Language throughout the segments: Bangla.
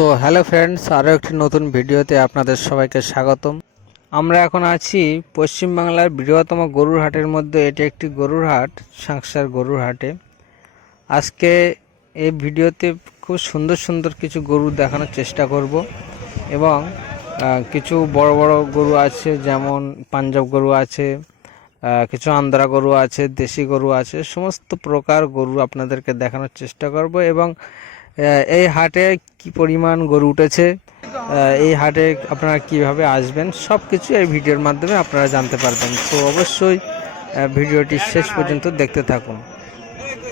তো হ্যালো ফ্রেন্ডস, আরও একটি নতুন ভিডিওতে আপনাদের সবাইকে স্বাগতম। আমরা এখন আছি পশ্চিমবাংলার বৃহত্তম গরুর হাটের মধ্যে। এটি একটি গরুর হাট, সাংসার গরুর হাটে। আজকে এই ভিডিওতে খুব সুন্দর সুন্দর কিছু গরু দেখানোর চেষ্টা করব এবং কিছু বড় বড় গরু আছে, যেমন পাঞ্জাব গরু আছে কিছু আন্ধ্রা গরু আছে, দেশি গরু আছে, সমস্ত প্রকার গরু আপনাদেরকে দেখানোর চেষ্টা করব এবং এই হাটে কি পরিমাণ গরু উঠেছে এই হাটে আপনারা কীভাবে আসবেন সব কিছু এই ভিডিওর মাধ্যমে আপনারা জানতে পারবেন। তো অবশ্যই ভিডিওটি শেষ পর্যন্ত দেখতে থাকুন।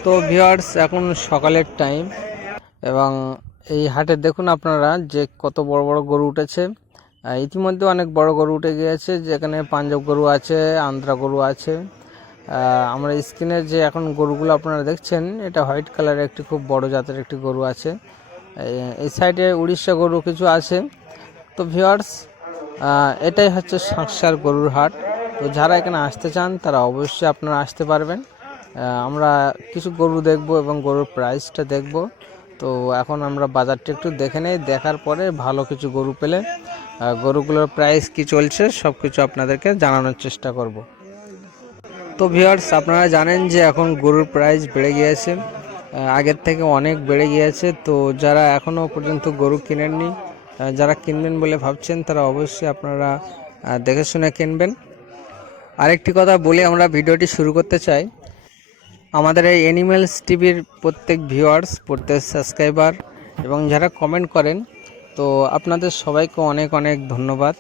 তো ভিউয়ার্স, এখন সকালের টাইম এবং এই হাটে দেখুন আপনারা যে কত বড় বড় গরু উঠেছে। ইতিমধ্যে অনেক বড় গরু উঠে গিয়েছে, যেখানে পাঞ্জাব গরু আছে, আন্ধ্রা গরু আছে। আমরা স্ক্রিনের যে এখন গরুগুলো আপনারা দেখছেন, এটা হোয়াইট কালারের একটি খুব বড় জাতের একটি গরু আছে। এই- সাইডে উড়িষ্যা গরু কিছু আছে। তো ভিওয়ার্স এটাই হচ্ছে সংসার গরুর হাট। তো যারা এখানে আসতে চান, তারা অবশ্যই আপনারা আসতে পারবেন। আমরা কিছু গরু দেখব এবং গরুর প্রাইসটা দেখব। তো এখন আমরা বাজারটা একটু দেখে নেই। দেখার পরে ভালো কিছু গরু পেলে গরুগুলোর প্রাইস কি চলছে সব কিছু আপনাদেরকে জানানোর চেষ্টা করব। তো ভিউয়ার্স আপনারা জানেন যে এখন গরুর প্রাইস বেড়ে গিয়েছে আগের থেকে অনেক বেড়ে গিয়েছে। তো যারা এখনও পর্যন্ত গরু কিনেননি যারা কিনবেন বলে ভাবছেন, তারা অবশ্যই আপনারা দেখে শুনে কিনবেন। আরেকটি কথা বলে আমরা ভিডিওটি শুরু করতে চাই। আমাদের এই অ্যানিমেলস টিভির প্রত্যেক ভিউয়ার্স প্রত্যেক সাবস্ক্রাইবার এবং যারা কমেন্ট করেন, তো আপনাদের সবাইকে অনেক অনেক ধন্যবাদ।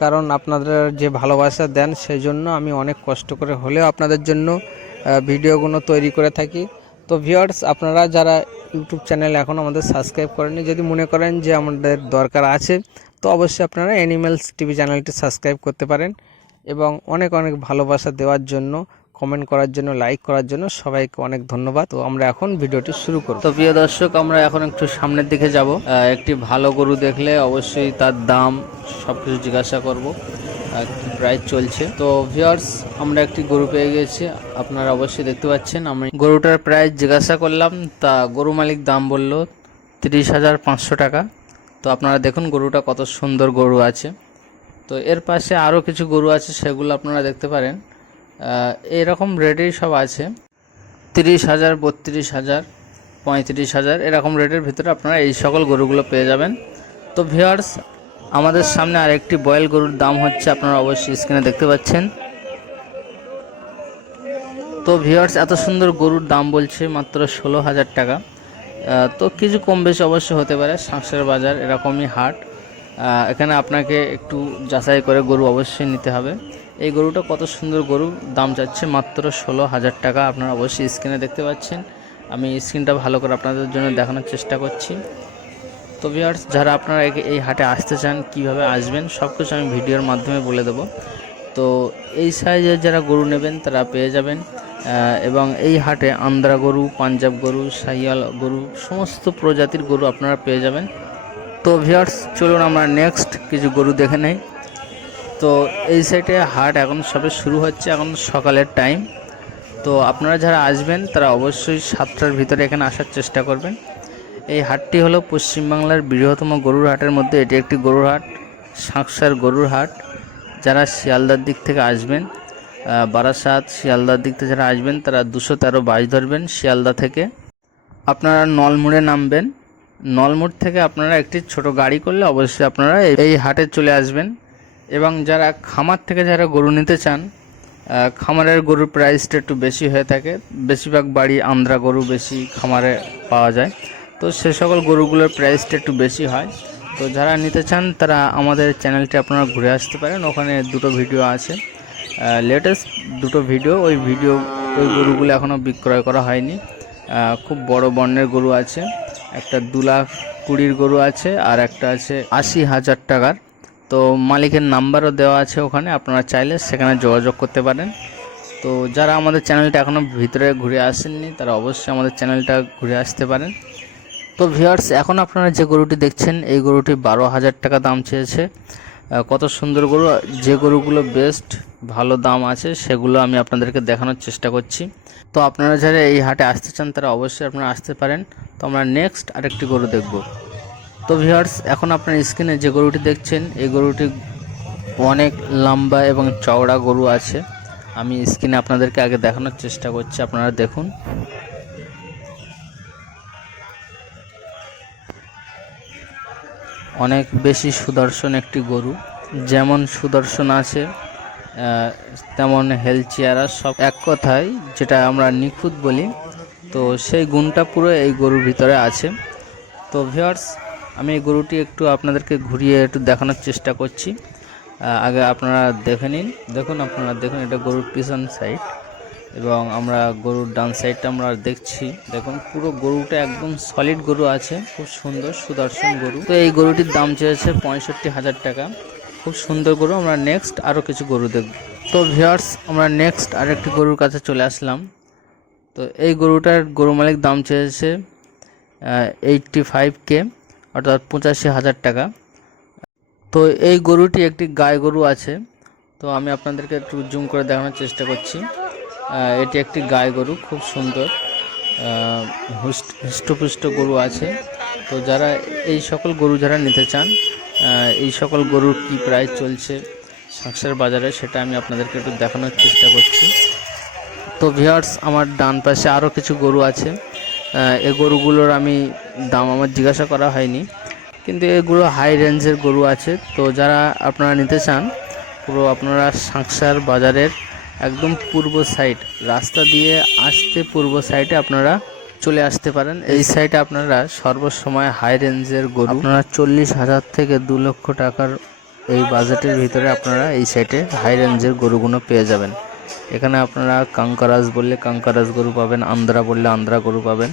কারণ আপনাদের যে ভালোবাসা দেন সেই জন্য আমি অনেক কষ্ট করে হলেও আপনাদের জন্য ভিডিওগুলো তৈরি করে থাকি। তো ভিওয়ার্স আপনারা যারা ইউটিউব চ্যানেল এখন আমাদের সাবস্ক্রাইব করেনি যদি মনে করেন যে আমাদের দরকার আছে, তো অবশ্যই আপনারা অ্যানিম্যালস টিভি চ্যানেলটি সাবস্ক্রাইব করতে পারেন এবং অনেক অনেক ভালোবাসা দেওয়ার জন্য কমেন্ট করার জন্য লাইক করার জন্য সবাইকে অনেক ধন্যবাদ। তো আমরা এখন ভিডিওটি শুরু করব। তো প্রিয় দর্শক, আমরা এখন একটু সামনের দিকে যাব। একটি ভালো গরু দেখলে অবশ্যই তার দাম সব কিছু জিজ্ঞাসা করব। প্রাইস চলছে। তো ভিউয়ার্স আমরা একটি গরু পেয়ে গেছি। আপনারা অবশ্যই দেখতে পাচ্ছেন, আমি গরুটার প্রাইস জিজ্ঞাসা করলাম। তা গরু মালিক দাম বলল তিরিশ হাজার পাঁচশো টাকা। তো আপনারা দেখুন গরুটা কত সুন্দর গরু আছে। তো এর পাশে আরও কিছু গরু আছে, সেগুলো আপনারা দেখতে পারেন। এরকম রেটেই সব আছে। তিরিশ হাজার, বত্রিশ হাজার, পঁয়ত্রিশ হাজার, এরকম রেটের ভিতরে আপনারা এই সকল গরুগুলো পেয়ে যাবেন। তো ভিওয়ার্স আমাদের সামনে আরেকটি বয়েল গরুর দাম হচ্ছে আপনারা অবশ্যই স্ক্রিনে দেখতে পাচ্ছেন। তো ভিওয়ার্স এত সুন্দর গরুর দাম বলছে মাত্র ষোলো হাজার টাকা। তো কিছু কম বেশি অবশ্যই হতে পারে সংসার বাজার এরকমই হাট। এখানে আপনাকে একটু যাচাই করে গরু অবশ্যই নিতে হবে। এই গরুটা কত সুন্দর গরু, দাম যাচ্ছে মাত্র ষোলো হাজার টাকা। আপনারা অবশ্যই স্ক্রিনে দেখতে পাচ্ছেন। আমি স্ক্রিনটা ভালো করে আপনাদের জন্য দেখানোর চেষ্টা করছি। তো ভিউয়ার্স যারা আপনারা এই হাটে আসতে চান, কীভাবে আসবেন সব কিছু আমি ভিডিওর মাধ্যমে বলে দেবো। তো এই সাইজের যারা গরু নেবেন, তারা পেয়ে যাবেন। এবং এই হাটে আন্ধ্রা গরু, পাঞ্জাব গরু সাইয়াল গরু, সমস্ত প্রজাতির গরু আপনারা পেয়ে যাবেন। তো ভিউয়ার্স, চলুন আমরা নেক্সট কিছু গরু দেখে নেই। তো এই সাইডে হাট এখন সবে শুরু হচ্ছে, এখন সকালের টাইম তো আপনারা যারা আসবেন, তারা অবশ্যই সাতটার ভিতরে এখানে আসার চেষ্টা করবেন। এই হাটটি হলো পশ্চিমবাংলার বৃহত্তম গরুর হাটের মধ্যে, এটি একটি গরুর হাট সাঁকসার গরুর হাট। যারা শিয়ালদার দিক থেকে আসবেন বারাসাত, শিয়ালদার দিক থেকে যারা আসবেন, তারা দুশো তেরো বাস ধরবেন শিয়ালদা থেকে। আপনারা নলমুড়ে নামবেন নলমুড় থেকে আপনারা একটি ছোট গাড়ি করলে অবশ্যই আপনারা এই- হাটে চলে আসবেন। এবং যারা খামার থেকে যারা গরু নিতে চান খামারের গরুর প্রাইসটা একটু বেশি হয়ে থাকে। বেশিরভাগ বাড়ি আন্ধ্রা গরু বেশি খামারে পাওয়া যায়। তো সে সকল গরুগুলোর প্রাইসটা একটু বেশি হয়। তো যারা নিতে চান, তারা আমাদের চ্যানেলটি আপনারা ঘুরে আসতে পারেন। ওখানে দুটো ভিডিও আছে। লেটেস্ট দুটো ভিডিও। ওই ভিডিও ওই গরুগুলো এখনও বিক্রয় করা হয়নি। খুব বড় বর্ণের গরু আছে। একটা দু লাখ কুড়ির গরু আছে আর একটা আছে আশি হাজার টাকার। তো মালিকের নাম্বারও দেওয়া আছে ওখানে, আপনারা চাইলে সেখানে যোগাযোগ করতে পারেন। তো যারা আমাদের চ্যানেলটা এখনও ভিতরে ঘুরে আসেননি, তারা অবশ্যই আমাদের চ্যানেলটা ঘুরে আসতে পারেন। তো ভিউয়ার্স এখন আপনারা যে গরুটি দেখছেন, এই গরুটি বারো হাজার টাকা দাম চেয়েছে। কত সুন্দর গরু। যে গরুগুলো বেস্ট ভালো দাম আছে, সেগুলো আমি আপনাদেরকে দেখানোর চেষ্টা করছি। তো আপনারা যারা এই হাটে আসতে চান, তারা অবশ্যই আপনারা আসতে পারেন। তো আমরা নেক্সট আরেকটি গরু দেখব। তো ভিউয়ার্স এখন আপনার স্ক্রিনে যে গরুটি দেখছেন, এই গরুটি অনেক লম্বা এবং চওড়া গরু আছে। আমি স্ক্রিনে আপনাদেরকে আগে দেখানোর চেষ্টা করছি, আপনারা দেখুন। অনেক বেশি সুদর্শন একটি গরু। যেমন সুদর্শন আছে তেমন হেলচিয়ারা সব এক কথায় যেটা আমরা নিখুঁত বলি। তো সেই গুণটা পুরো এই গরুর ভিতরে আছে। তো ভিউয়ার্স আমি এই গরুটি একটু আপনাদেরকে ঘুরিয়ে একটু দেখানোর চেষ্টা করছি। আগে আপনারা দেখে নিন। দেখুন, আপনারা দেখুন, এটা গরুর পিছন সাইড এবং আমরা গরুর ডান সাইডটা আমরা দেখছি। দেখুন, পুরো গরুটা একদম সলিড গরু আছে। খুব সুন্দর সুদর্শন গরু। তো এই গরুটির দাম চেয়েছে পঁয়ষট্টি হাজার টাকা। খুব সুন্দর গরু। আমরা নেক্সট আরও কিছু গরু দেখব। তো ভিউয়ার্স আমরা নেক্সট আরেকটি গরুর কাছে চলে আসলাম। তো এই গরুটার গরু মালিক দাম চেয়েছে এইটটি ফাইভ কে অর্থাৎ পঁচাশি হাজার টাকা। তো এই গরুটি একটি গাই গরু আছে। তো আমি আপনাদেরকে একটু জুম করে দেখানোর চেষ্টা করছি। এটি একটি গাই গরু, খুব সুন্দর। হৃষ্টপুষ্ট গরু আছে। তো যারা এই সকল গরু যারা নিতে চান এই সকল গরুর কি প্রাইস চলছে সংসার বাজারে সেটা আমি আপনাদেরকে একটু দেখানোর চেষ্টা করছি। তো ভিউয়ার্স, আমার ডান পাশে আরও কিছু গরু আছে। এই গরুগুলোর আমি দাম আমার জিজ্ঞাসা করা হয়নি। কিন্তু এগুলো হাই রেঞ্জের গরু আছে। তো যারা আপনারা নিতে চান, পুরো আপনারা সাংসার বাজারের একদম পূর্ব সাইড রাস্তা দিয়ে আসতে পূর্ব সাইডে আপনারা চলে আসতে পারেন। এই সাইডে আপনারা সর্বসময় হাই রেঞ্জের গরু, আপনারা চল্লিশ হাজার থেকে দু লক্ষ টাকার এই বাজেটের ভিতরে আপনারা এই সাইডে হাই রেঞ্জের গরুগুলো পেয়ে যাবেন। এখানে আপনারা কাঙ্কারাজ বললে কাঙ্কারাজ গরু পাবেন, আন্দ্রা বললে আন্দ্রা গরু পাবেন,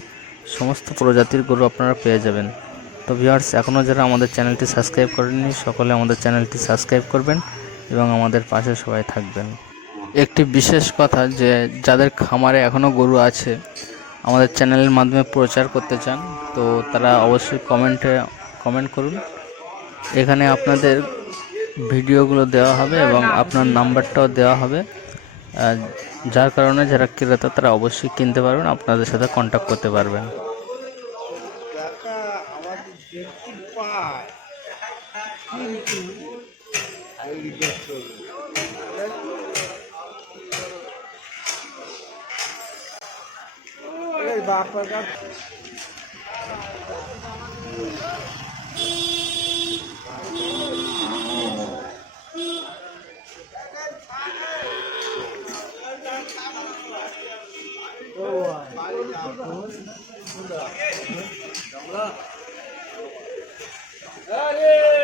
সমস্ত প্রজাতির গরু আপনারা পেয়ে যাবেন। তো ভিউয়ার্স এখনও যারা আমাদের চ্যানেলটি সাবস্ক্রাইব করেননি, সকলে আমাদের চ্যানেলটি সাবস্ক্রাইব করবেন এবং আমাদের পাশে সবাই থাকবেন। একটি বিশেষ কথা যে যাদের খামারে এখনও গরু আছে, আমাদের চ্যানেলের মাধ্যমে প্রচার করতে চান, তো তারা অবশ্যই কমেন্টে, কমেন্ট করুন। এখানে আপনাদের ভিডিওগুলো দেওয়া হবে এবং আপনার নাম্বারটাও দেওয়া হবে। যার কারণে যারা ক্রেতা, তারা অবশ্যই কিনতে পারবেন, আপনাদের সাথে কন্ট্যাক্ট করতে পারবেন। বাপের কাছে আরে